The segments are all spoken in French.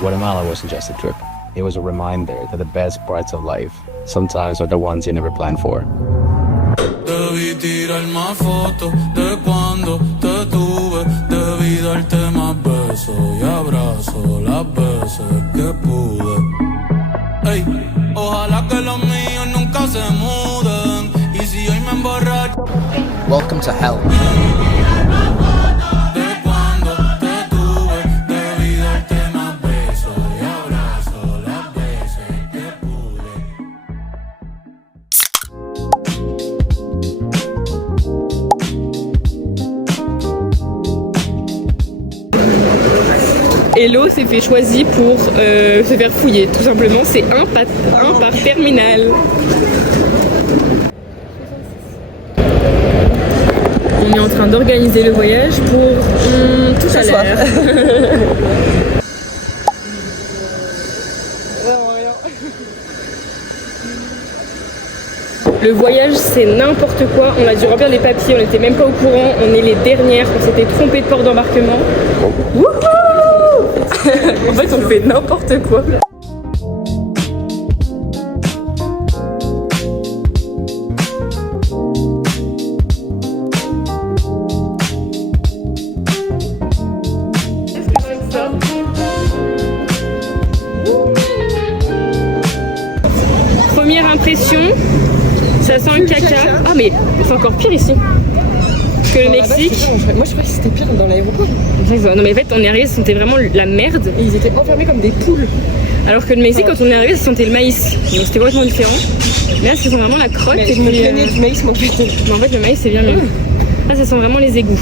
Guatemala wasn't just a trip. It was a reminder that the best parts of life sometimes are the ones you never planned for. Debí tirar más fotos de cuando te tuve. Debí darte más besos y abrazos las veces que pude. Ey, ojalá que los míos nunca se muden. Y si hoy me emborracho. Welcome to hell. Hello s'est fait choisir pour se faire fouiller, tout simplement, c'est un par terminal. On est en train d'organiser le voyage pour tout à l'heure. Le voyage c'est n'importe quoi, on a dû remplir les papiers, on n'était même pas au courant, on est les dernières, on s'était trompé de port d'embarquement. Wouhou! En fait on fait n'importe quoi. Première impression, ça sent le caca. Ah mais c'est encore pire ici que le Mexique. Moi je croyais que c'était pire dans l'aéroport. Non mais en fait on est arrivé, ça sentait vraiment la merde. Et ils étaient enfermés comme des poules. Alors que le Mexique quand on est arrivé ça sentait le maïs. Donc c'était complètement différent. Mais là ça sent vraiment la crotte. Mais je me plaignais du maïs moi putain. Mais en fait le maïs c'est bien mieux. Là ça sent vraiment les égouts.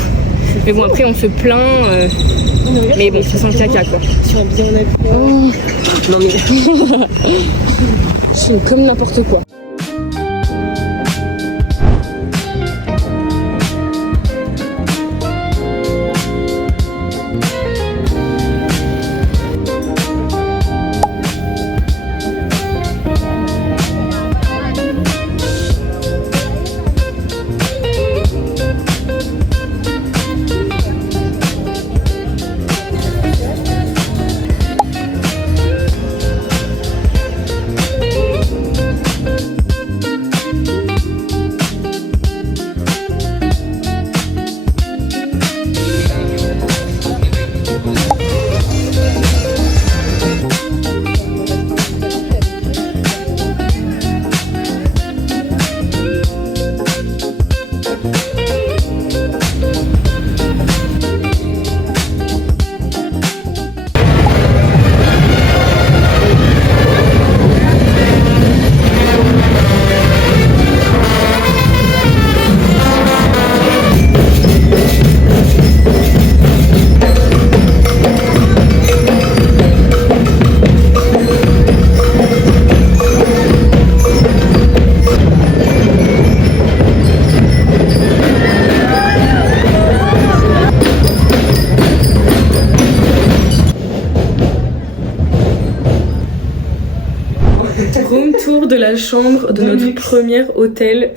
Mais bon après on se plaint. Mais bon ça sent le caca quoi. Ils sont bien habillés. Non mais. C'est comme n'importe quoi. Room tour de la chambre de notre premier hôtel,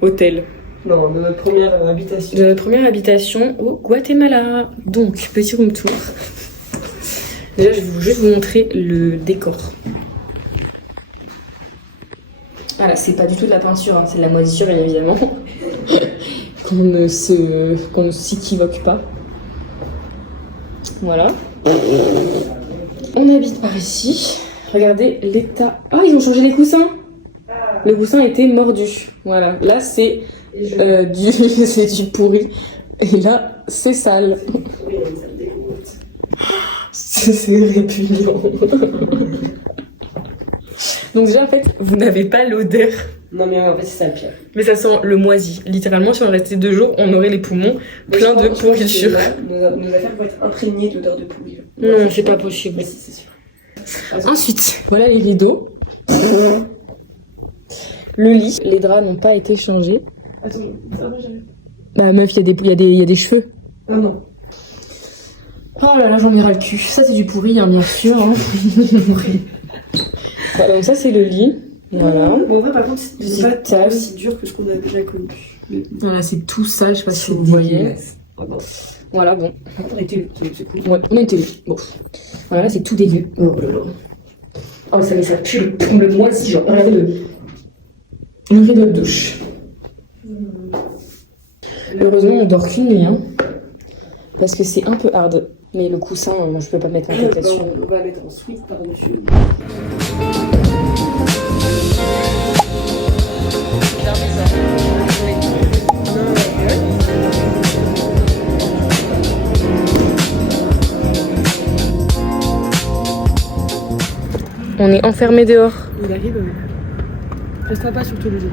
hôtel. Non, de notre première habitation. De notre première habitation au Guatemala. Donc, petit room tour. Déjà, je vais juste vous montrer le décor. Voilà, c'est pas du tout de la peinture, hein, c'est de la moisissure, bien évidemment. qu'on ne s'équivoque pas. Voilà. On habite par ici. Regardez l'état. Ah, ils ont changé les coussins. Le coussin était mordu. Voilà. Là, c'est du pourri. Et là, c'est sale. C'est répugnant. Donc déjà, en fait, vous n'avez pas l'odeur. Non mais en fait, c'est ça le pire. Mais ça sent le moisi. Littéralement, si on restait 2 jours, on aurait les poumons pleins de pourriture. Nos affaires vont être imprégnées d'odeur de pourri. Non, c'est pas possible. Mais si, c'est sûr. Ensuite, voilà les rideaux. Le lit. Les draps n'ont pas été changés. Attends, ça va, j'arrive. Bah meuf, il y a des cheveux. Ah non. Oh là là, j'en m'irai le cul. Ça, c'est du pourri, hein, bien sûr. Hein. Voilà, donc ça, c'est le lit. Voilà. Bon, en vrai, par contre, c'est pas tasse. aussi dur que ce qu'on a déjà connu. Voilà, c'est tout ça, je sais pas si vous voyez. Voilà, bon. On a été c'est cool. Ouais, on a une télé. Bon. Voilà, là, c'est tout dégueu. Oh là là. Oh, ça pue le moisi, genre. Regardez le rideau de douche. Heureusement, on dort qu'une nuit, hein. Parce que c'est un peu hard. Mais le coussin, moi, je peux pas mettre ma tête là-dessus. On va mettre en suite par-dessus. On est enfermés dehors. Il arrive. Reste pas sur tous les jeux.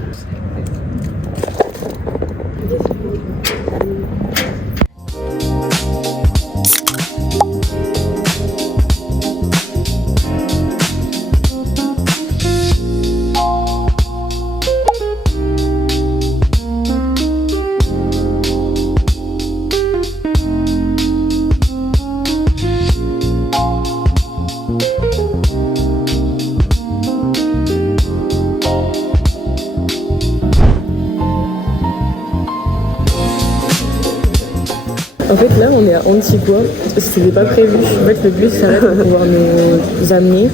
En fait, là, on est à Antigua. C'était pas prévu. En fait, le bus s'arrête pour pouvoir nous amener.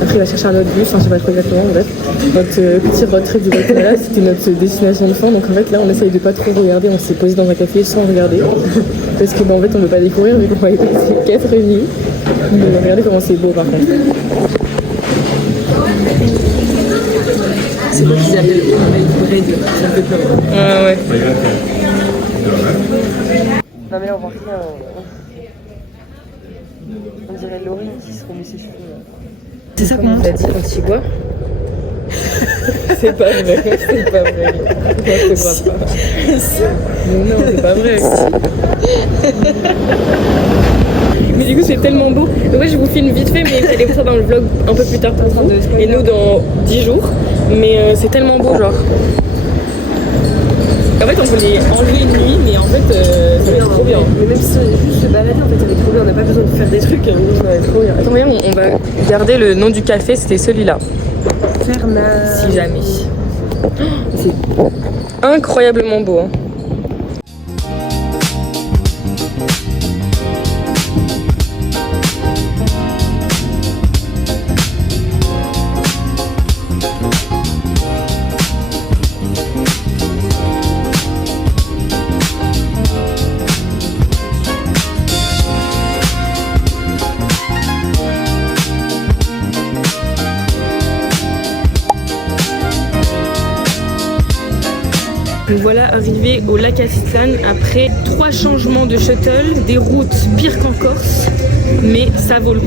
Après, il va chercher un autre bus. Enfin, je sais pas trop exactement. En fait, notre petit road trip du Guatemala, c'était notre destination de fin. Donc, en fait, là, on essaye de pas trop regarder. On s'est posé dans un café sans regarder. Parce que, en fait, on veut pas découvrir vu qu'on va y passer 4 nuits. Mais regardez comment c'est beau, par contre. C'est quoi qu'ils appellent bread, ça me fait peur. Ouais. Non mais là on voit rien. On dirait Laurie qui se remet ses cheveux. C'est ça qu'on monte. T'as dit Antigua? C'est pas vrai, c'est pas vrai. Moi, je te crois pas. Mais non, c'est pas vrai. Mais du coup, c'est tellement beau. Donc, ouais, je vous filme vite fait, mais vous allez voir ça dans le vlog un peu plus tard pour vous. Et nous, dans 10 jours. Mais c'est tellement beau, genre. En fait, on voulait enlever une nuit, mais en fait, ça va être trop bien. Mais même si on est juste se balader, en fait, ça va être trop bien. On n'a pas besoin de faire des trucs. Ça va être trop bien. Attends, regarde, on va garder le nom du café, c'était celui-là. Ferna. Si jamais. C'est incroyablement beau, hein. Nous voilà arrivés au lac Atitlán après 3 changements de shuttle, des routes pires qu'en Corse, mais ça vaut le coup.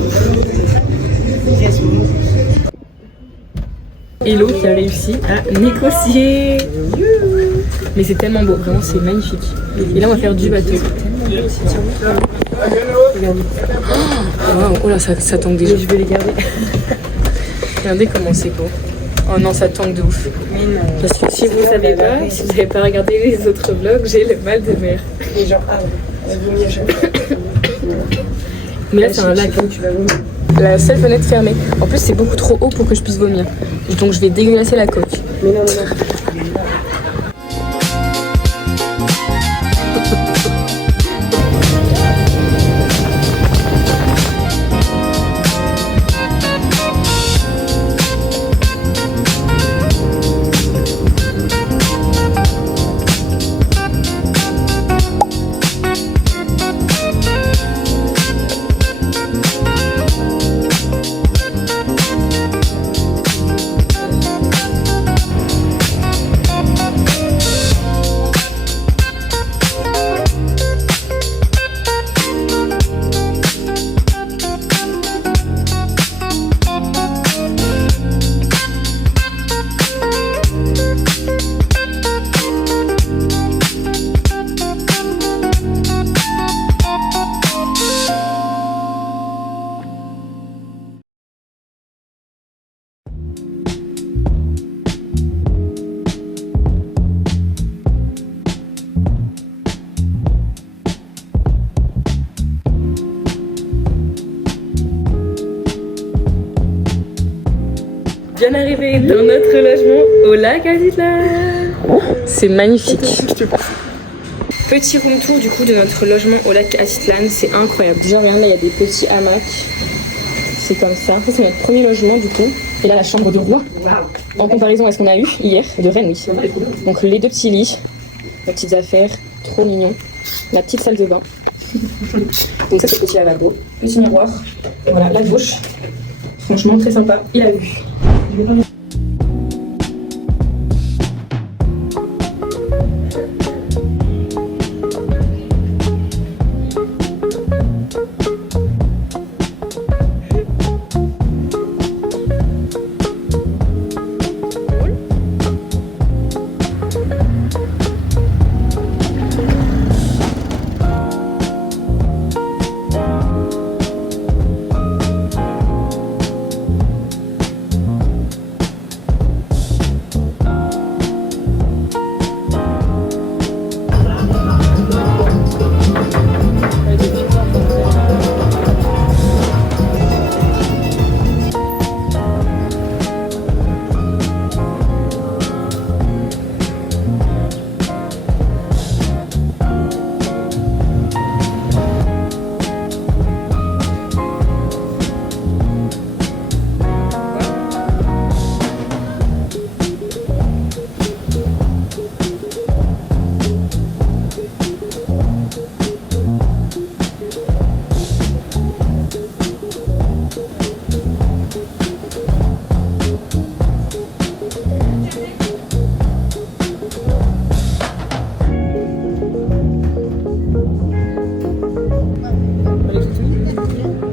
Hello qui a réussi à négocier. Mais c'est tellement beau, vraiment c'est magnifique. Et là on va faire du bateau. Oh là ça tangue déjà. Je vais les garder. Regardez comment c'est beau. Oh non, ça tangue de ouf. Parce que si vous savez pas, si vous n'avez pas regardé les autres vlogs, j'ai le mal de mer. Et genre, Mais là, c'est un lac. Tu vas vomir. La seule fenêtre fermée. En plus, c'est beaucoup trop haut pour que je puisse vomir. Donc, je vais déglacer la coque. Mais non. Bien arrivé dans notre logement au lac Atitlán. C'est magnifique. Petit room tour du coup de notre logement au lac Atitlan, c'est incroyable. Déjà regarde là, il y a des petits hamacs. C'est comme ça. Ça c'est notre premier logement du coup. Et là la chambre de roi. En comparaison à ce qu'on a eu hier, de reine oui. Donc les deux petits lits, les petites affaires, trop mignon. La petite salle de bain. Donc ça c'est le petit lavabo, petit miroir. Et voilà, la douche. Franchement très sympa. Il a vu.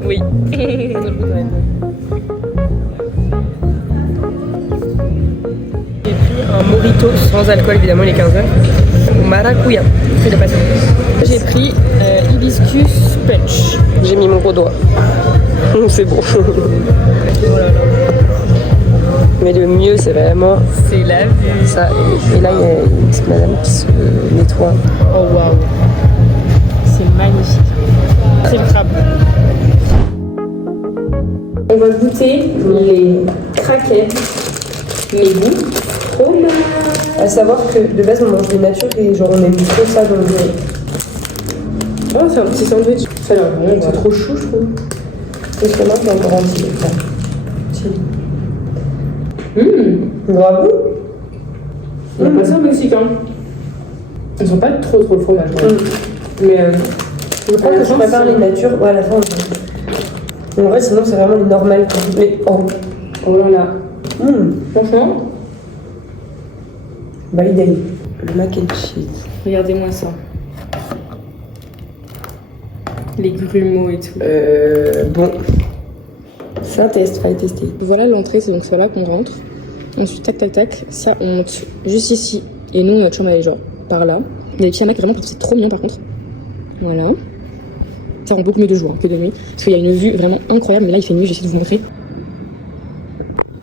Oui. J'ai pris un mojito sans alcool, évidemment, il est 15h. Au maracuya, c'est la passion. J'ai pris hibiscus punch. J'ai mis mon gros doigt. C'est bon. Oh là là. Mais le mieux, c'est vraiment. C'est la vue. Ça. Et là, il y a une petite madame qui se nettoie. Oh waouh. C'est magnifique. C'est le crabe. On va goûter les craquettes. Mais goût, trop bien. À savoir que de base, on mange des natures et genre on aime trop ça dans le. Oh, c'est un petit sandwich. Ça a l'air bon. C'est trop chou, je trouve. Et justement, c'est encore un petit peu. Bravo. On a passé un mexicain. Ils sont pas trop le fromage. Mais je crois que je prépare les natures. Ouais, à la fin, en vrai, sinon, c'est vraiment les normales. Mais oh là là. Franchement, by day. Le mac and cheese. regardez-moi ça. Les grumeaux et tout. Bon. Ça, test, faille tester. Voilà l'entrée, c'est donc ça là qu'on rentre. Ensuite, tac tac tac, ça on monte juste ici. Et nous, notre chambre elle est genre par là. Il y a des petits hamacs vraiment, c'est trop mignon par contre. Voilà. Ça rend beaucoup mieux de jour que de nuit. Parce qu'il y a une vue vraiment incroyable, mais là il fait nuit, j'essaie de vous montrer.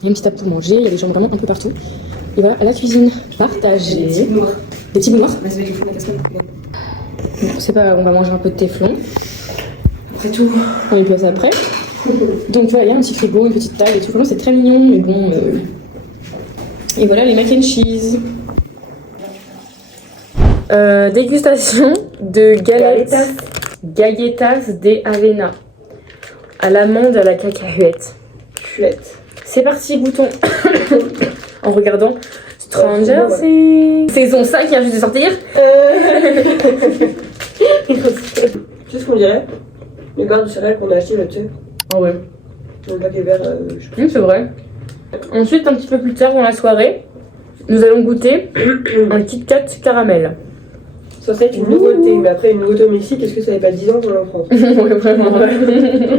Il y a une petite table pour manger, il y a des gens vraiment un peu partout. Et voilà, la cuisine partagée. Des petits bouts noirs. Bon, c'est pas grave, on va manger un peu de téflon. Après tout, on y passe après. Donc voilà, il y a un petit frigo, une petite table et tout. Vraiment, c'est très mignon, mais bon. Et voilà les mac and cheese. Dégustation de galletas de avena à l'amande à la cacahuète. C'est parti, goûtons. En regardant Stranger Things. Saison 5 qui vient juste de sortir. Tu sais ce qu'on dirait? Les barres de céréales qu'on a achetées là, tu sais. Ah ouais. Dans le paquet vert, je sais C'est vrai. Ensuite, un petit peu plus tard dans la soirée, nous allons goûter un Kit Kat caramel. Ça serait une nouveauté, mais après une nouveauté au Mexique, est-ce que ça n'avait pas 10 ans qu'on l'a en France? Ouais, vraiment, ouais.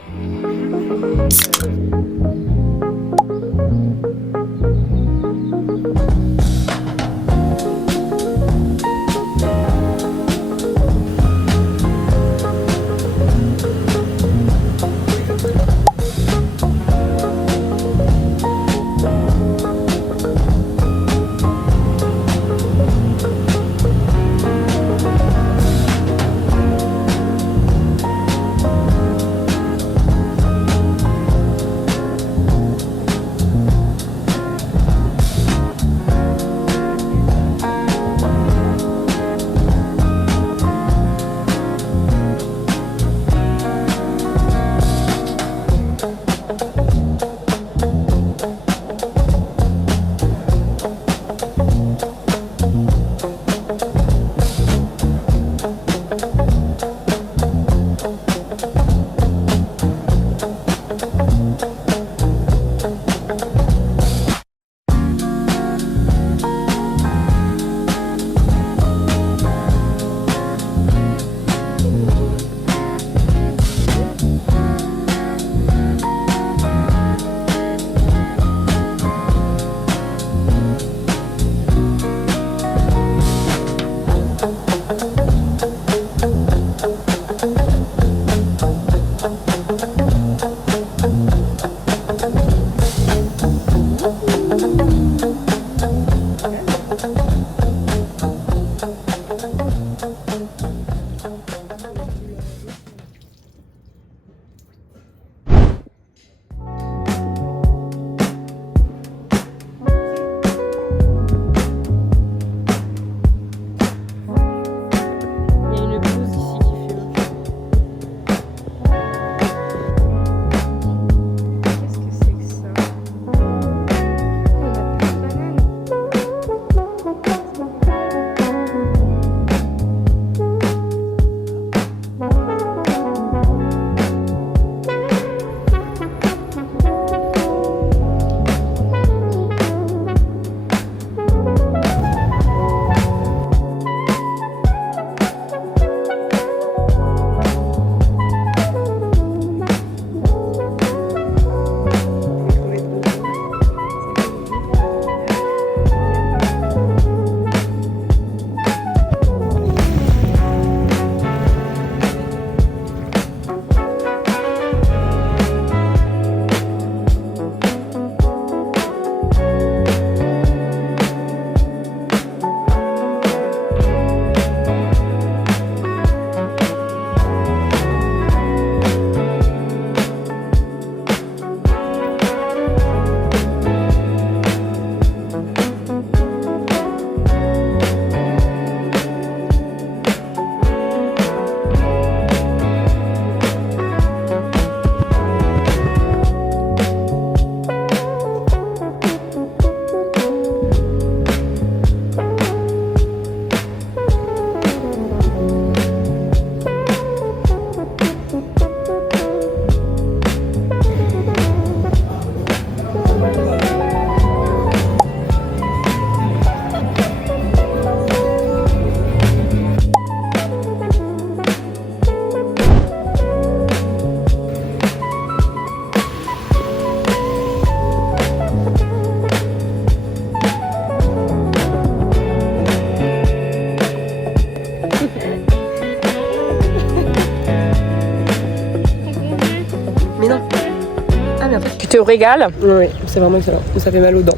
Tu te régales? Oui, c'est vraiment excellent. Ça fait mal aux dents.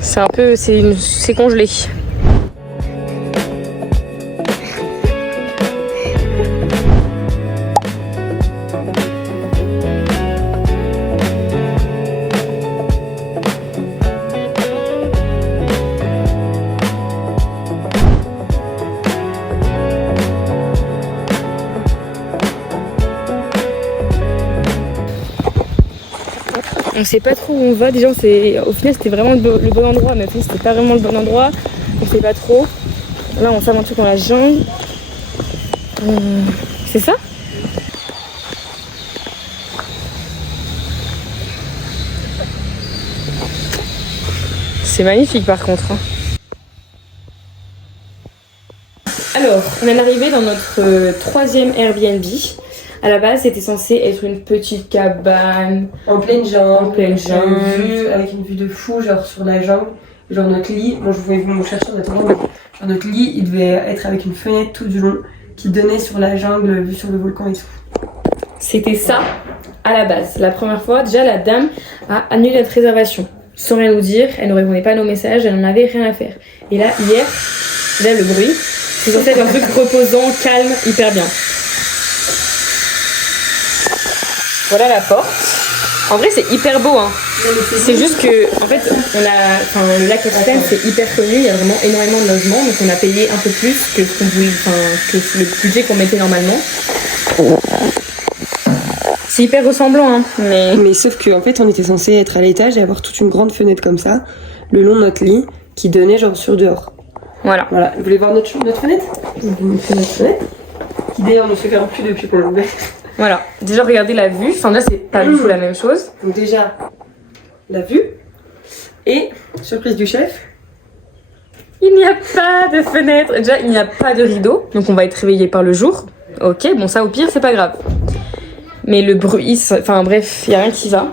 C'est un peu, c'est congelé. On sait pas trop où on va, déjà au final c'était vraiment le bon endroit, mais au final c'était pas vraiment le bon endroit, on sait pas trop. Là on s'aventure dans la jungle. C'est ça? C'est magnifique par contre. Alors, on est arrivé dans notre troisième Airbnb. À la base, c'était censé être une petite cabane En pleine jungle. en pleine jungle. Avec une vue de fou, genre sur la jungle. Genre notre lit, moi je voulais vous mon chercher maintenant, mais genre notre lit, il devait être avec une fenêtre tout du long qui donnait sur la jungle, vue sur le volcan et tout. C'était ça à la base. La première fois, déjà la dame a annulé notre réservation. Sans rien nous dire, elle ne répondait pas à nos messages, elle n'en avait rien à faire. Et là, hier, là le bruit, c'est censé être un truc reposant, calme, hyper bien. Voilà la porte. En vrai, c'est hyper beau, hein. C'est juste que, en fait, le lac Aquitaine, c'est hyper connu, il y a vraiment énormément de logements, donc on a payé un peu plus que ce qu'on voulait, que le budget qu'on mettait normalement. C'est hyper ressemblant, hein, mais... Mais sauf qu'en fait, on était censé être à l'étage et avoir toute une grande fenêtre comme ça, le long de notre lit, qui donnait genre sur dehors. Voilà. Voilà. Vous voulez voir notre fenêtre? Notre fenêtre, qui d'ailleurs ne se ferme plus depuis qu'on l'a ouvert. Voilà. Déjà, regardez la vue. Enfin, là, c'est pas du tout la même chose. Donc déjà, la vue. Et, surprise du chef, Il n'y a pas de fenêtre. Déjà, il n'y a pas de rideau. Donc, on va être réveillé par le jour. Ok, bon, ça, au pire, c'est pas grave. Mais le bruit, enfin bref, il n'y a rien qui va.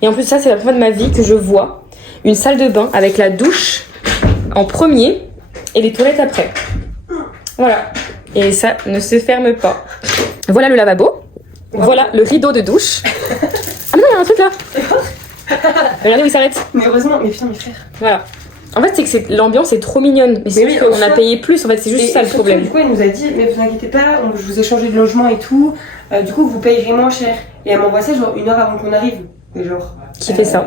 Et en plus, ça, c'est la première fois de ma vie que je vois une salle de bain avec la douche en premier et les toilettes après. Voilà. Et ça ne se ferme pas. Voilà le lavabo. Voilà le rideau de douche. Ah non, il y a un truc là. Regardez où il s'arrête. mais heureusement, mais putain, mes frères. Voilà. En fait, c'est que l'ambiance est trop mignonne. Mais c'est oui, juste qu'on a payé plus. En fait, c'est juste ça le surtout, problème. Du coup, elle nous a dit, mais vous inquiétez pas, je vous ai changé de logement et tout. Du coup, vous payerez moins cher. Et elle m'envoie ça genre 1 heure avant qu'on arrive. Et genre. Qui fait ça?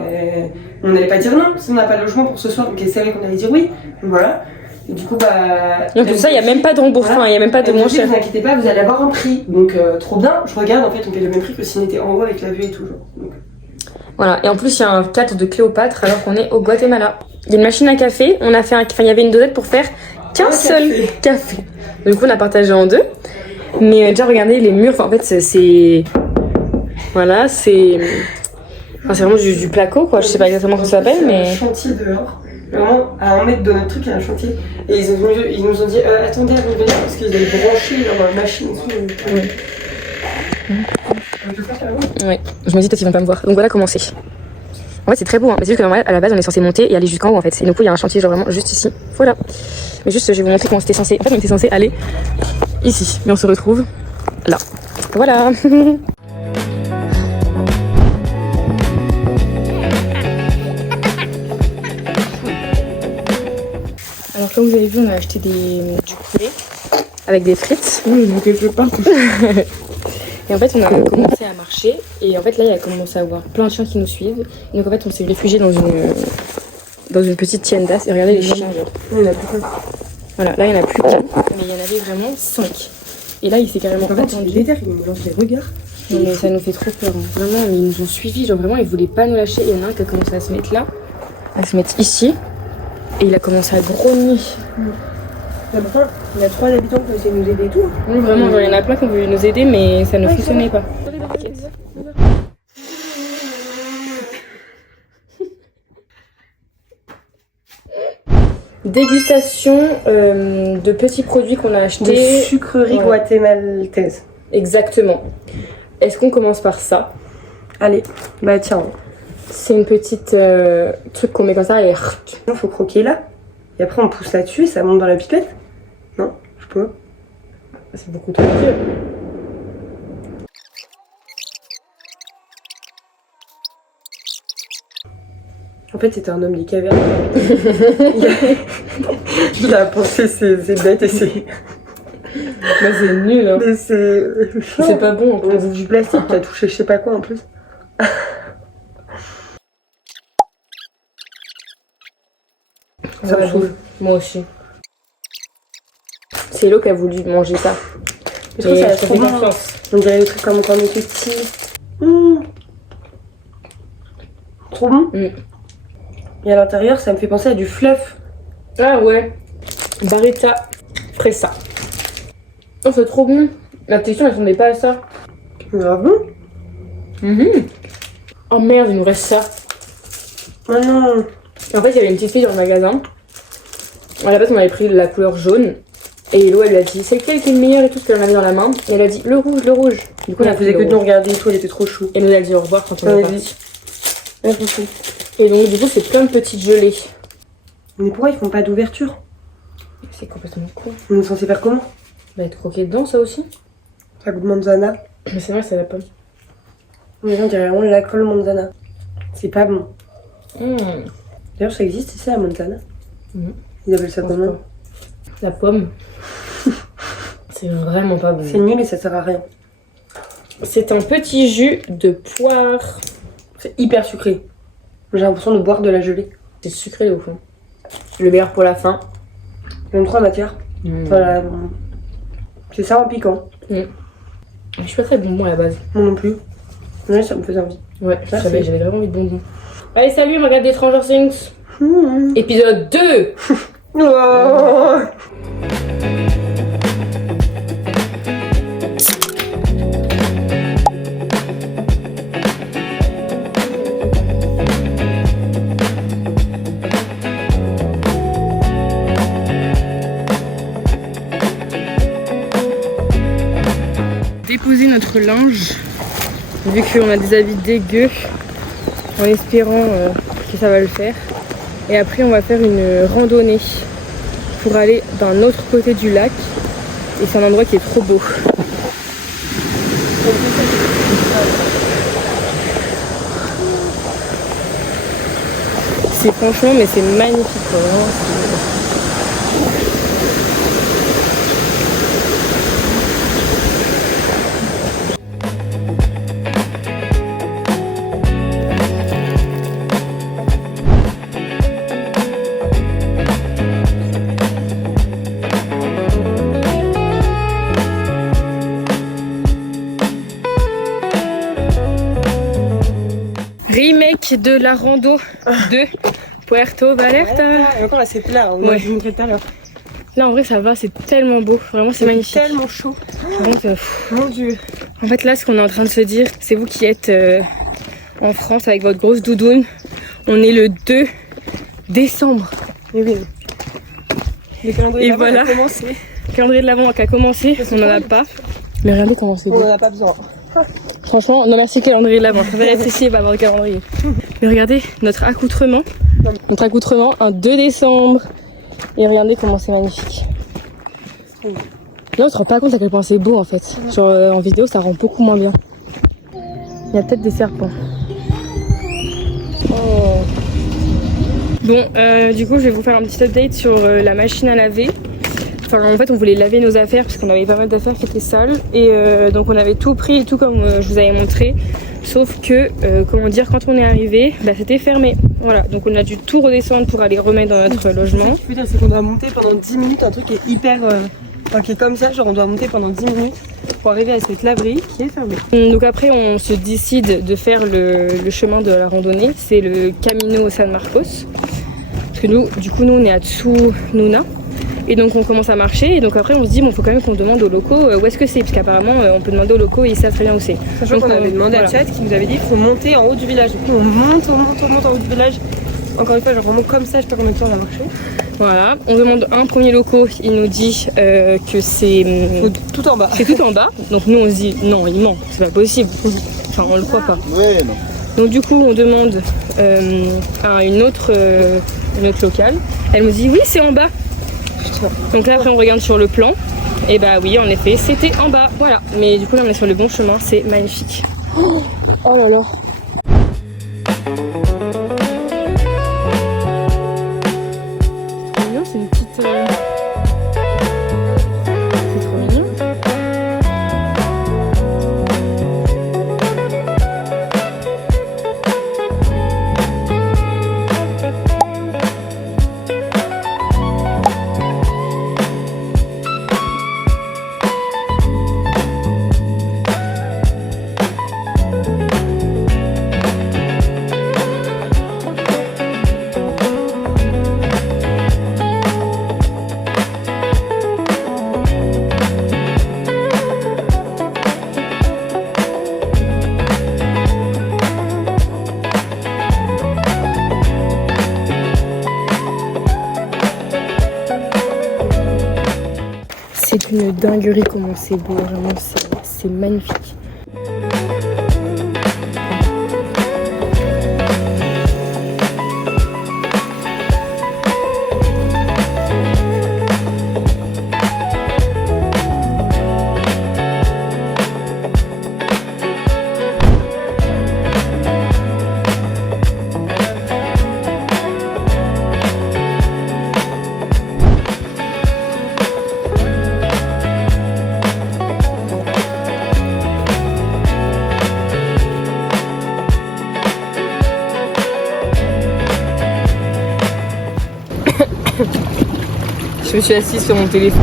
On n'allait pas dire non, si on n'a pas de logement pour ce soir. Donc elle savait qu'on allait dire oui. Donc voilà. Et du coup, bah. Donc tout ça, il n'y a même pas de remboursement. Voilà. Il n'y a même pas de Elle nous moins dit, cher. vous inquiétez pas, vous allez avoir un prix. Donc trop bien. Je regarde, en fait, on paye le même prix que si on était en haut avec la vue et tout. Genre. Donc. Voilà, et en plus il y a un cadre de Cléopâtre alors qu'on est au Guatemala. Il y a une machine à café, on a fait il y avait une dosette pour faire qu'un seul café. Du coup on a partagé en deux. Mais déjà regardez les murs, en fait c'est... Voilà, c'est vraiment du placo quoi, je sais pas exactement comment ça s'appelle mais... Il y a un chantier dehors. Vraiment, à 1 mètre de notre truc, il y a un chantier. Et ils nous ont dit attendez avant de venir parce qu'ils avaient branché leur machine et tout. Oui. Oui, je me dis peut-être qu'ils vont pas me voir. Donc voilà comment c'est. En fait c'est très beau, hein. Mais c'est juste que à la base on est censé monter et aller jusqu'en haut en fait. Et du coup il y a un chantier genre vraiment juste ici. Voilà. Mais juste je vais vous montrer comment c'était censé. En fait on était censé aller ici. Mais on se retrouve là. Voilà. Alors comme vous avez vu on a acheté du poulet avec des frites. Oui, donc je sais pas. Et en fait, on a commencé à marcher. Et en fait, là, il a commencé à avoir plein de chiens qui nous suivent. Et donc, en fait, on s'est réfugié dans une petite tiendas. Et regardez les chiens, genre. Il y en a plus. Voilà, là, il n'y en a plus qu'un. Mais il y en avait vraiment 5. Et là, il s'est carrément En fait, attendu. il est derrière, il nous lance des regards. Non, mais ça nous fait trop peur. Hein. Vraiment, ils nous ont suivis. Genre, vraiment, ils voulaient pas nous lâcher. Et il y en a un qui a commencé à se mettre là. À se mettre ici. Et il a commencé à grogner. D'abord, il y a 3 habitants qui ont essayé de nous aider et tout. Oui, vraiment, genre, il y en a plein qui ont voulu nous aider, mais ça ne fonctionnait pas. Dégustation de petits produits qu'on a Des achetés. sucreries guatémaltaises. Exactement. Est-ce qu'on commence par ça? Allez, bah tiens. C'est une petite truc qu'on met comme ça et... Il faut croquer là. Et après, on pousse là-dessus et ça monte dans la pipette. Non, je peux. C'est beaucoup trop dur. En fait, c'était un homme des cavernes. Il a pensé ses bêtes et ses... Bah, c'est nul, hein. Mais C'est pas bon en On plus. bouffe du plastique, t'as touché je sais pas quoi en plus. Ça me Ouais, saoule. moi aussi. C'est l'eau qui a voulu manger ça. Je trouve Et ça je te trop fais bon. confiance. On dirait des trucs comme quand on était petit. Trop bon. Mm. Et à l'intérieur, ça me fait penser à du fluff. Ah ouais. Barretta Pressa. Oh, c'est trop bon. La texture, elle ressemblait pas à ça. Grave bon. Oh merde, il nous reste ça. Oh non. Et en fait, il y avait une petite fille dans le magasin. À la base, on avait pris la couleur jaune. Et Hello, elle lui a dit c'est lequel qui est le meilleur et tout, ce qu'elle en avait dans la main. Et elle a dit le rouge, le rouge. Du coup, On on a a pris faisait le que de nous rouge. regarder et tout, elle était trop chou. Et nous a dit au revoir quand on est Ouais, parti. Ouais, franchement. Et donc, du coup, c'est plein de petites gelées. Mais pourquoi ils font pas d'ouverture? C'est complètement con. On est censé faire comment? Va être croqué dedans, ça aussi. Ça goûte manzana. Mais c'est vrai, c'est la pomme. Les gens diraient vraiment l'alcool manzana. C'est pas bon. D'ailleurs, ça existe ici, la manzana. Ils appellent ça comment? La pomme. C'est vraiment pas bon. C'est nul et ça sert à rien. C'est un petit jus de poire. C'est hyper sucré. J'ai l'impression de boire de la gelée. C'est sucré au fond. Le meilleur pour la fin. J'aime trop la matière. Voilà. C'est ça en piquant. Je suis pas très bonbon à la base. Moi non plus. Ouais, ça me faisait envie. Ouais, Merci. j'avais vraiment envie de bonbons. Allez, salut, on regarde des Stranger Things. Épisode 2. Oh. Déposer notre linge, vu qu'on a des habits dégueux, en espérant que ça va le faire. Et après on va faire une randonnée pour aller d'un autre côté du lac. Et c'est un endroit qui est trop beau. C'est franchement, mais c'est magnifique quoi, vraiment. Remake de la rando de Puerto Vallarta. Et encore là, c'est plat. On Ouais. je vous montrerai tout à l'heure. Là en vrai ça va, c'est tellement beau, vraiment c'est magnifique. Tellement chaud. Vraiment, Mon Dieu. en fait là ce qu'on est en train de se dire, c'est vous qui êtes en France avec votre grosse doudoune. On est le 2 décembre. Et oui. Le calendrier Et d'avant voilà. a commencé. Le calendrier de l'avant qui a commencé, on n'en a pas. Mais regardez comment c'est On beau. en a pas besoin. Franchement, non merci calendrier de l'avant. Je préfère être ici et pas avoir de calendrier. Mais regardez notre accoutrement. Notre accoutrement, un 2 décembre. Et regardez comment c'est magnifique. Là, on se rend pas compte à quel point c'est beau en fait. Genre en vidéo, ça rend beaucoup moins bien. Il y a peut-être des serpents. Oh. Bon, du coup, je vais vous faire un petit update sur la machine à laver. Enfin, en fait, on voulait laver nos affaires parce qu'on avait pas mal d'affaires qui étaient sales. Et donc, on avait tout pris et tout comme je vous avais montré. Sauf que, comment dire, quand on est arrivé, bah, c'était fermé. Voilà, donc on a dû tout redescendre pour aller remettre dans notre logement. Ce qu'il faut dire, c'est qu'on doit monter pendant 10 minutes un truc qui est hyper. Enfin, qui est comme ça, genre on doit monter pendant 10 minutes pour arriver à cette laverie qui est fermée. Donc après, on se décide de faire le chemin de la randonnée. C'est le Camino San Marcos. Parce que nous, du coup, nous, on est à Tsununa. Et donc on commence à marcher et donc après on se dit bon faut quand même qu'on demande aux locaux où est-ce que c'est parce qu'apparemment on peut demander aux locaux et ils savent très bien où c'est. Sachant Donc, qu'on avait demandé voilà. à Chat qui nous avait dit qu'il faut monter en haut du village. Du coup on monte en haut du village. Encore une fois genre vraiment comme ça, je sais pas combien de temps on a marché. Voilà, on demande un premier loco, il nous dit que c'est Tout en bas. c'est tout en bas. Donc nous on se dit non il ment, c'est pas possible. Enfin on le croit pas. Ouais, non. Donc du coup on demande à une autre locale. Elle nous dit oui c'est en bas. Donc là après on regarde sur le plan. Et bah oui en effet c'était en bas. Voilà. Mais du coup là on est sur le bon chemin, c'est magnifique. Oh là là. C'est mignon, c'est une petite. C'est trop mignon. C'est une dinguerie comment c'est beau, vraiment c'est magnifique. Je me suis assise sur mon téléphone.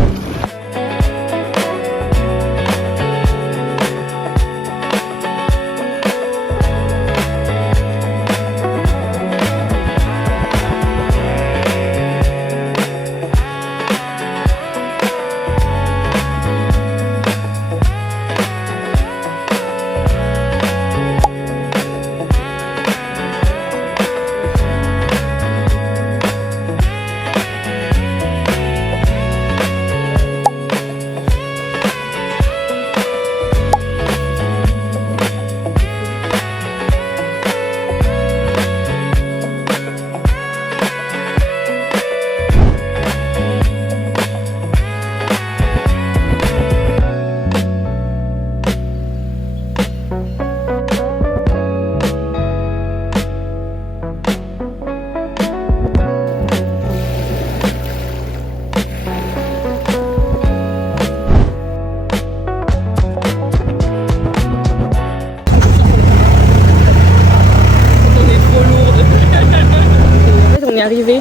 arrivés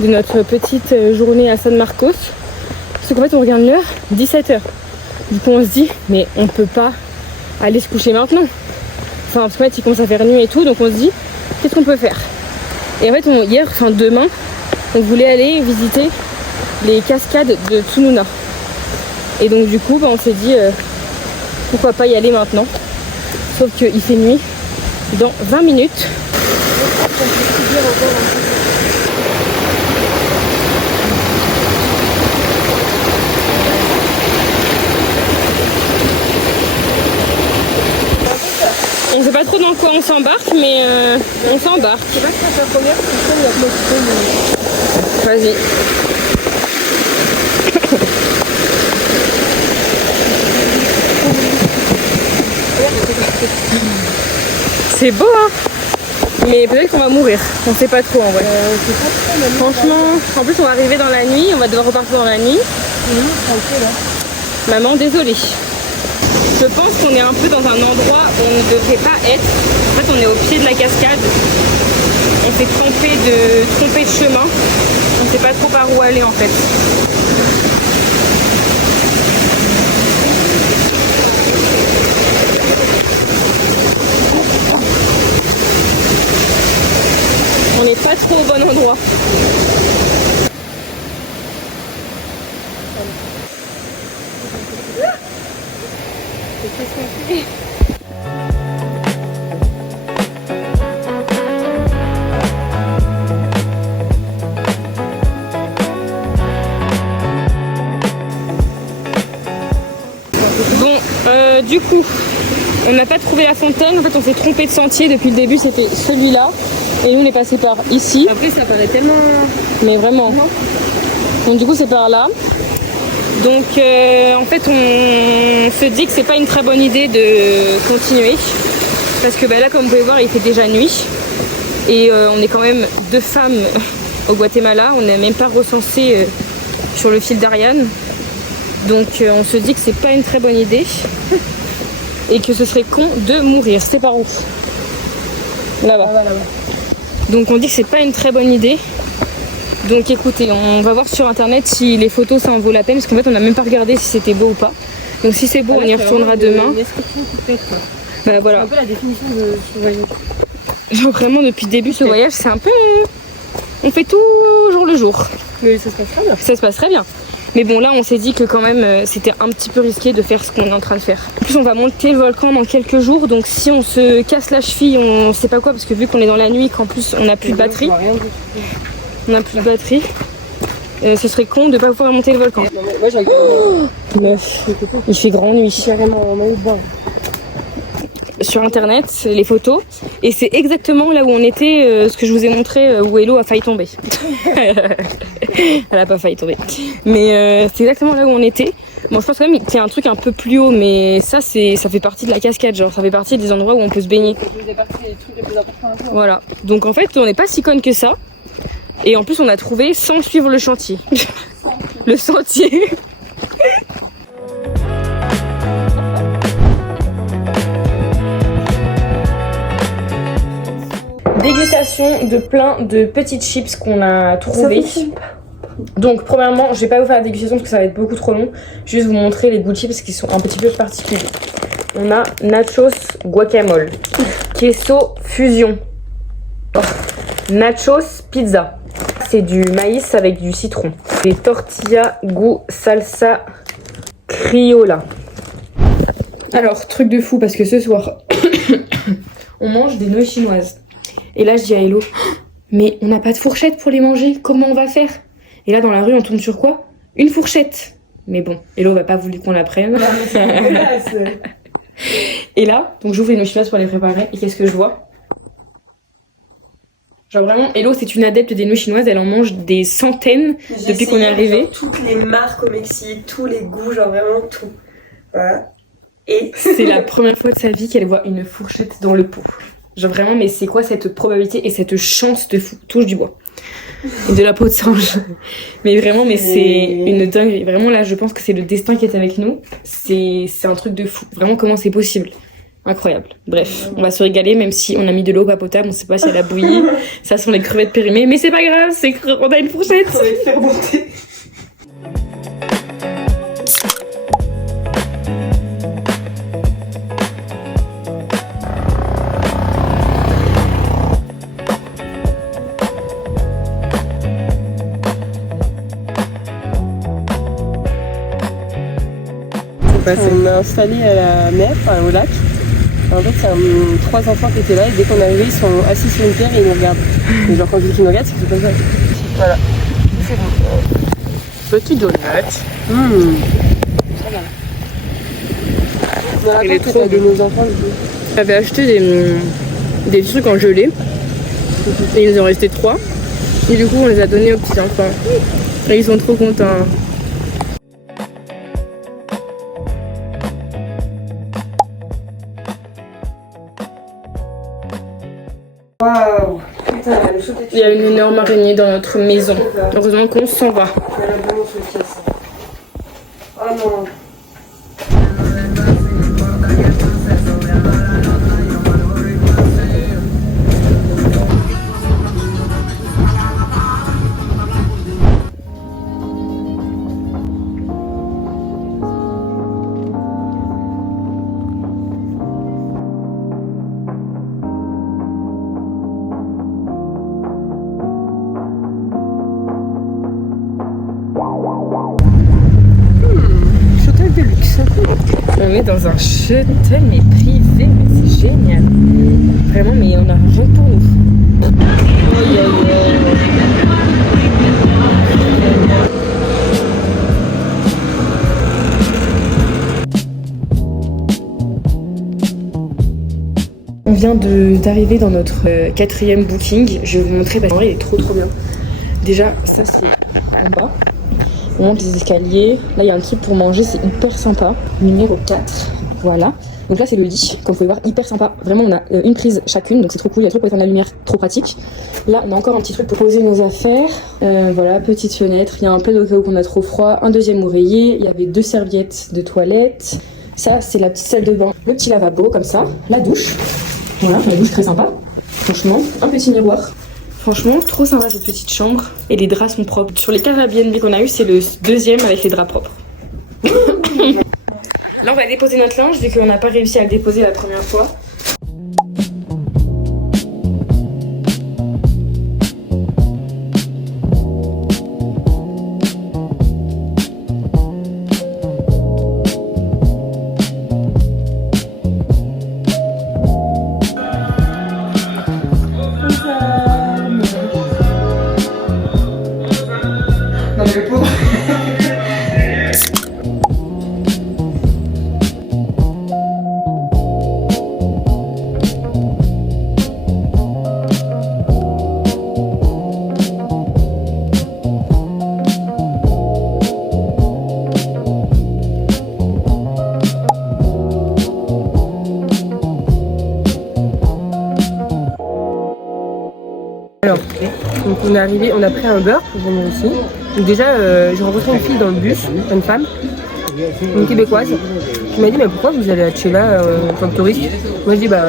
de notre petite journée à San Marcos. Parce qu'en fait on regarde l'heure, 17h. Du coup on se dit mais on peut pas aller se coucher maintenant. Enfin parce qu'en fait il commence à faire nuit et tout, donc on se dit qu'est-ce qu'on peut faire. Et en fait demain, on voulait aller visiter les cascades de Tsununa. Et donc du coup on s'est dit pourquoi pas y aller maintenant. Sauf qu'il fait nuit dans 20 minutes. On sait pas trop dans quoi on s'embarque, mais on s'embarque. Je sais pas si c'est la première, Vas-y. C'est beau hein. Mais peut-être qu'on va mourir, on sait pas trop en vrai. Franchement, en plus on va arriver dans la nuit, on va devoir repartir dans la nuit. Maman, désolée. Je pense qu'on est un peu dans un endroit où on ne devrait pas être. En fait, on est au pied de la cascade. On s'est trompé de chemin. On ne sait pas trop par où aller en fait. On n'est pas trop au bon endroit. Du coup, on n'a pas trouvé la fontaine. En fait, on s'est trompé de sentier. Depuis le début, c'était celui-là. Et nous, on est passé par ici. Après, ça paraît tellement... Mais vraiment. Donc, du coup, c'est par là. Donc, en fait, on se dit que c'est pas une très bonne idée de continuer. Parce que là, comme vous pouvez voir, il fait déjà nuit. Et on est quand même 2 femmes au Guatemala. On n'est même pas recensé sur le fil d'Ariane. Donc on se dit que c'est pas une très bonne idée et que ce serait con de mourir. C'est par où? Là-bas. Donc on dit que c'est pas une très bonne idée. Donc écoutez, on va voir sur internet si les photos ça en vaut la peine, parce qu'en fait on n'a même pas regardé si c'était beau ou pas. Donc si c'est beau, on y retournera demain. Bah voilà. C'est un peu la définition de ce voyage. Genre vraiment depuis le début ce voyage c'est un peu... On fait tout jour le jour. Mais ça se passe très bien. Ça se passe très bien. Mais bon là on s'est dit que quand même c'était un petit peu risqué de faire ce qu'on est en train de faire. En plus on va monter le volcan dans quelques jours, donc si on se casse la cheville on sait pas quoi, parce que vu qu'on est dans la nuit, qu'en plus on n'a plus de batterie, ce serait con de pas pouvoir monter le volcan. Moi j'ai Meuf, il fait grand nuit. carrément en maillot de bain. Sur internet les photos et c'est exactement là où on était, ce que je vous ai montré où Hello a failli tomber. Elle a pas failli tomber, mais c'est exactement là où on était. Bon, je pense quand même qu'il y a un truc un peu plus haut, mais ça fait partie de la cascade, genre ça fait partie des endroits où on peut se baigner. Voilà, donc en fait on n'est pas si conne que ça, et en plus on a trouvé sans suivre le chantier. Le sentier. Dégustation de plein de petites chips qu'on a trouvées. Donc premièrement, je vais pas vous faire la dégustation parce que ça va être beaucoup trop long. Je vais juste vous montrer les goûts de chips qui sont un petit peu particuliers. On a nachos guacamole, queso fusion, nachos pizza. C'est du maïs avec du citron. Des tortillas goût salsa criolla. Alors truc de fou parce que ce soir on mange des nouilles chinoises. Et là je dis à Hello, mais on n'a pas de fourchette pour les manger, comment on va faire? Et là dans la rue on tombe sur quoi? Une fourchette. Mais bon, Hello va pas voulu qu'on la prenne. Et là, donc j'ouvre les nouilles chinoises pour les préparer, et qu'est-ce que je vois? Genre vraiment, Hello c'est une adepte des nouilles chinoises, elle en mange des centaines depuis qu'on est arrivé. Toutes les marques au Mexique, tous les goûts, genre vraiment tout. Voilà. Et c'est la première fois de sa vie qu'elle voit une fourchette dans le pot. Genre vraiment, mais c'est quoi cette probabilité et cette chance de fou? Touche du bois. Et de la peau de singe. Mais vraiment, mais c'est une dinguerie. Vraiment là, je pense que c'est le destin qui est avec nous. C'est un truc de fou. Vraiment, comment c'est possible? Incroyable. Bref, on va se régaler même si on a mis de l'eau pas potable, on sait pas si elle a bouilli. Ça sont les crevettes périmées, mais c'est pas grave, on a une fourchette. On va les faire monter. On est installé à la mer, enfin, au lac. En fait, c'est 3 enfants qui étaient là et dès qu'on est arrivé, ils sont assis sur une pierre et ils nous regardent. Et genre, quand je dis qu'ils nous regardent, c'est comme ça. Voilà. C'est bon. Petit donut. Ça va. Il est trop de nos enfants. J'avais acheté des trucs en gelée. Et il nous en restait 3. Et du coup, on les a donnés aux petits enfants. Et ils sont trop contents. Waouh! Il y a une énorme araignée dans notre maison. Heureusement qu'on s'en va. Oh non! Châtel de luxe. On est dans un châtel mais privé, mais c'est génial. Vraiment, mais on a rien pour nous. Aïe, aïe, aïe. On vient d'arriver dans notre 4e booking. Je vais vous montrer parce qu'en vrai il est trop bien. Déjà, ça c'est en bas. On monte les escaliers. Là, il y a un truc pour manger, c'est hyper sympa. Numéro 4. Voilà. Donc là, c'est le lit. Comme vous pouvez voir, hyper sympa. Vraiment, on a une prise chacune, donc c'est trop cool. Il y a trop pour éteindre la lumière, trop pratique. Là, on a encore un petit truc pour poser nos affaires. Voilà, petite fenêtre. Il y a un plaid au cas où on a trop froid. Un deuxième oreiller. Il y avait 2 serviettes de toilette. Ça, c'est la petite salle de bain. Le petit lavabo, comme ça. La douche. Voilà, la douche très sympa. Franchement, un petit miroir. Franchement, trop sympa cette petite chambre. Et les draps sont propres. Sur les 4 Airbnb qu'on a eu, c'est le 2e avec les draps propres. Là, on va déposer notre linge vu qu'on n'a pas réussi à le déposer la première fois. Alors, donc on est arrivé, on a pris un beurre pour venir ici. Donc déjà, j'ai rencontré une fille dans le bus, une femme, une québécoise, qui m'a dit mais pourquoi vous allez à Tchéla en tant que touriste? Moi je dis bah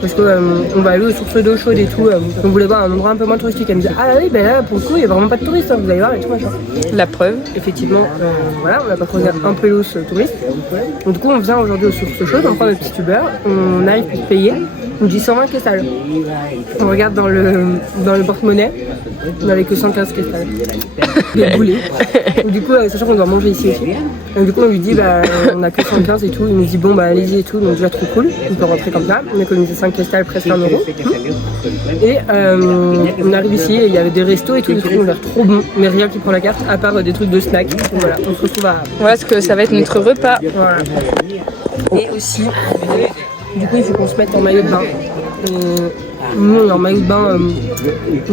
parce qu'on va aller aux sources d'eau chaude et tout, donc on voulait voir un endroit un peu moins touristique. Elle me dit ah oui ben là pour le coup il n'y a vraiment pas de touristes, hein, vous allez voir et tout machin. La preuve, effectivement, voilà, on n'a pas croisé un pelos touriste. Donc du coup on vient aujourd'hui aux sources chaudes, on prend le petit Uber, on arrive pour payer. On dit 120 questals. On regarde dans le porte-monnaie, on n'avait que 115 questals. Des boulets. Du coup, sachant qu'on doit manger ici aussi. Donc, du coup, on lui dit bah on a que 115 et tout. Il nous dit bon bah allez-y et tout. Donc déjà trop cool. On peut rentrer comme ça. On a économisé 5 questals, presque 1 euro. Et on arrive ici et il y avait des restos et tout. Des trucs qui ont l'air trop bons. Mais rien qui prend la carte à part des trucs de snack. Donc, voilà, on se retrouve à. Voilà ce que ça va être notre repas. Voilà. Et aussi. Du coup, il faut qu'on se mette en maillot de bain. Nous, on est en maillot de bain,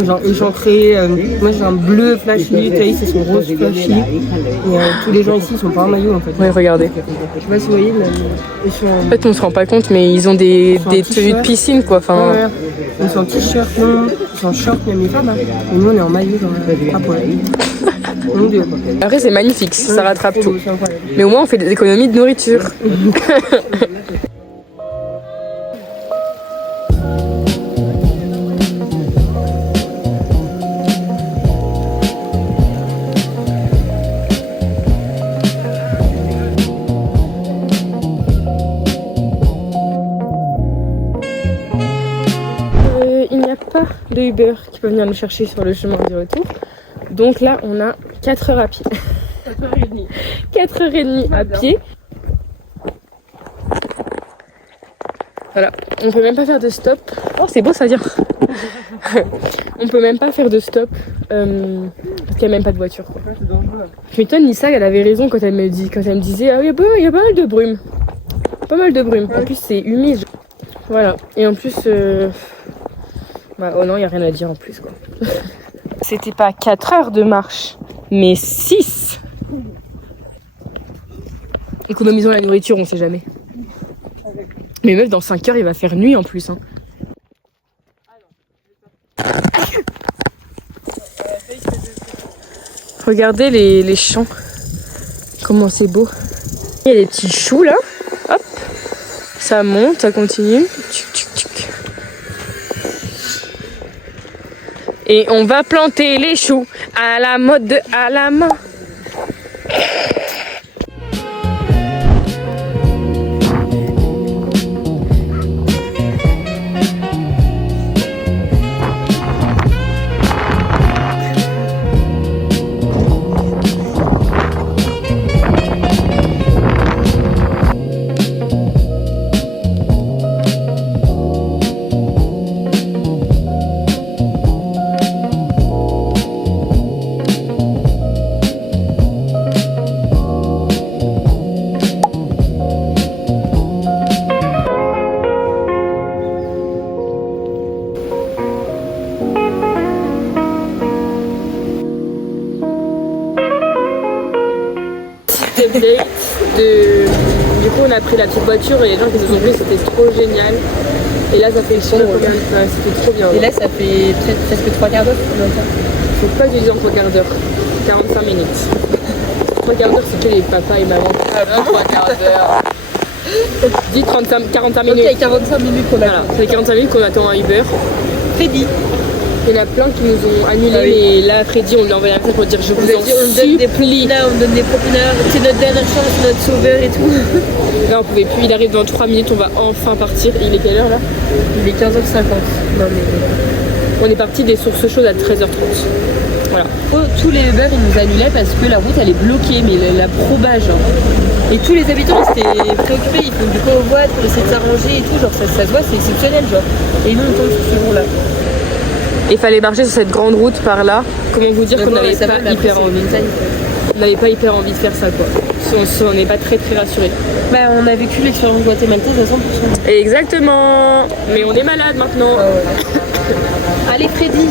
genre échancré. Moi, j'ai un bleu flashy. Thaïs, c'est son rose flashy. Et tous les gens ici, ils sont pas en maillot en fait. Oui, regardez. Je sais pas si vous voyez, mais ils sont. En fait, on se rend pas compte, mais ils ont des tenues de piscine quoi. Enfin... Ouais, ils sont en t-shirt, non. Ils sont en short, même les femmes. Hein. Et nous, on est en maillot, genre à poil. Après, c'est magnifique, ça rattrape tout. Mais au moins, on fait des économies de nourriture. a pas de Uber qui peut venir nous chercher sur le chemin du retour. Donc là, on a 4 heures à pied. 4h30. 4h30 à pied. Voilà, on peut même pas faire de stop. Oh, c'est beau ça vient. On peut même pas faire de stop parce qu'il n'y a même pas de voiture. Quoi. Je m'étonne, Nissa, elle avait raison quand elle me disait ah, il y a pas mal de brume. Pas mal de brume. En plus, c'est humide. Voilà. Et en plus, bah, oh non, il n'y a rien à dire en plus quoi. C'était pas 4 heures de marche, mais 6. Économisons la nourriture, on sait jamais. Mais meuf, dans 5 heures, il va faire nuit en plus. Hein. Regardez les champs. Comment c'est beau. Il y a des petits choux là. Hop. Ça monte, ça continue. Tchic, tchic, tchic. Et on va planter les choux à la mode, à la main. Du coup on a pris la petite voiture et les gens qui nous ont pris c'était trop génial. Et là ça fait c'était trop bien. Et là ça fait presque 3 quarts d'heure. Faut pas diviser en 3 quarts d'heure. 45 minutes. 3 quarts d'heure c'est que les papas et maman. 3 quarts d'heure. Dis 45 minutes. Ok, 45 minutes qu'on attend. Voilà, c'est 45 minutes qu'on attend un Uber. Freddy. Il y en a plein qui nous ont annulé, ah oui. Mais là Freddy on lui a envoyé un message pour dire je vous en supplie. On donne des propineurs, c'est notre dernière chance, notre sauveur et tout. Là on pouvait plus, il arrive dans 3 minutes, on va enfin partir. Il est quelle heure là? Il est 15h50. Non mais... On est parti des sources chaudes à 13h30. Voilà. Tous les Uber ils nous annulaient parce que la route elle est bloquée, mais la proba genre. Et tous les habitants étaient préoccupés, ils font du covoit pour essayer de s'arranger et tout, genre ça se voit, c'est exceptionnel genre. Et nous on tombe sur ce jour-là. Il fallait marcher sur cette grande route par là. Comment vous dire qu'on n'avait pas hyper envie. On n'avait pas hyper envie de faire ça quoi. On n'est pas très rassurés. Bah on a vécu l'expérience guatémaltaise à 100%. Exactement. Mais on est malade maintenant. Allez Freddy.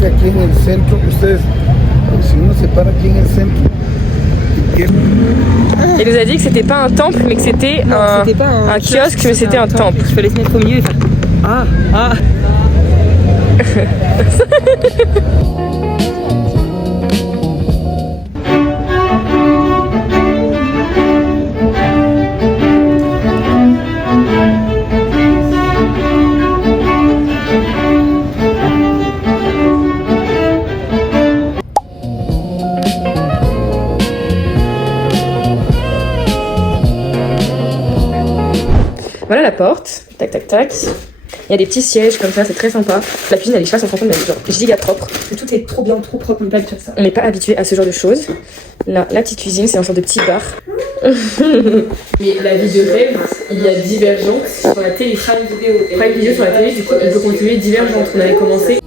Aquí en el centro, ustedes, si uno se para aquí en el centro. Il nous a dit que c'était pas un temple, mais que c'était un kiosque, mais c'était un temple. Je fallait se mettre au milieu et faire ah. Voilà la porte, tac tac tac. Il y a des petits sièges comme ça, c'est très sympa. La cuisine elle est pas 100% mais genre giga propre. Tout est trop bien, trop propre, on n'est pas habitué à ça. On n'est pas habitué à ce genre de choses. Là, la petite cuisine, c'est un sorte de petit bar. Mais la vie de rêve, il y a Divergente sur la télé. Prime Video sur la télé, du coup on peut continuer Divergente. On avait commencé.